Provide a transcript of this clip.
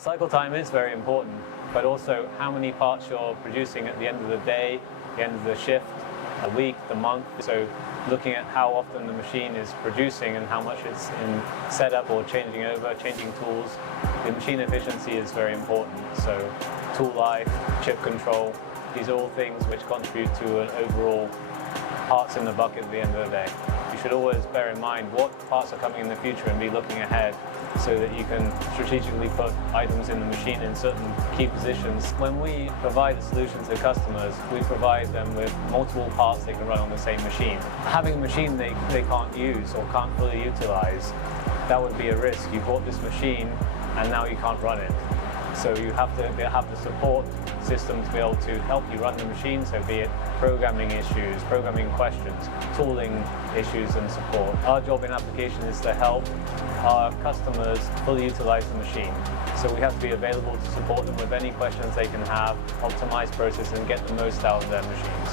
Cycle time is very important, but also how many parts you're producing at the end of the day, the end of the shift, a week, the month. So looking at how often the machine is producing and how much it's in setup or changing over, changing tools. The machine efficiency is very important. So tool life, chip control, these are all things which contribute to an overall parts in the bucket at the end of the day. You should always bear in mind what parts are coming in the future and be looking ahead so that you can strategically put items in the machine in certain key positions. When we provide a solution to customers, we provide them with multiple parts they can run on the same machine. Having a machine they can't use or can't fully utilize, that would be a risk. You bought this machine and now you can't run it. So you have to have the support system to be able to help you run the machine, so be it programming issues, programming questions, tooling issues and support. Our job in application is to help our customers fully utilize the machine. So we have to be available to support them with any questions they can have, optimize process and get the most out of their machines.